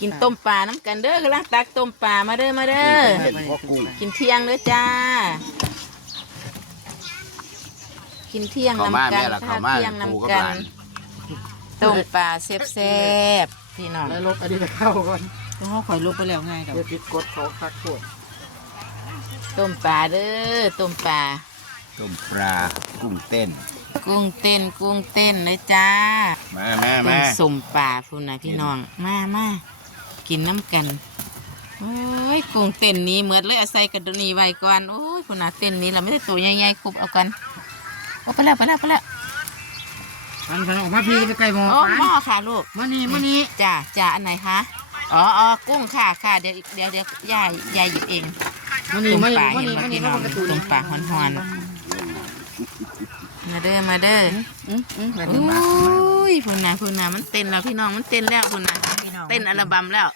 กินต้มปลาน้ำกันเด้อกำลังตักต้มปลามาเด้อมาเด้อกินเที่ยงเด้อจ้ากินเที่ยงนำกันข้าวเที่ยงนำกันต้มปลาแซ่บๆพี่น้อง แล้วลบอันนี้ไปเข้าก่อน ต้องเอาข่อยลบไปแล้วง่ายกับ เดี๋ยวติดกดเขาคักปวด ต้มปลาเด้อต้มปลา ต้มปลากุ้งเต้น กุ้งเต้นกุ้งเต้นเลยจ้า มา ต้มสมปลาพุ่นนะพี่น้องมากินน้ำกันโอ้ยกุ้งเต้นนี้เหมือนเลยเอาใส่กระดูกนี้ไว้ก่อนโอ้ยพุ่นนะเต้นนี้เราไม่ได้ตัวใหญ่ๆคุบเอากันโอ้ไปแล้ว มันออกมาพี่ไปไกลหมอ โอ้หม้อค่ะลูก มานี่ จ้าอันไหนคะอ๋อกุ้งค่ะเดี๋ยวยายหยิบเอง มานี่ ต้ม มา ปลา นี่ เห็นว่า มานี่ พี่น้อง กระตุ้น ต้มปลาฮ้อนๆมาเด้อโอ้ยพุ่นนะมันเต้นแล้วพี่น้องมันเต้นแล้วพุ่นนะเต้นอัลบั้มแล้ว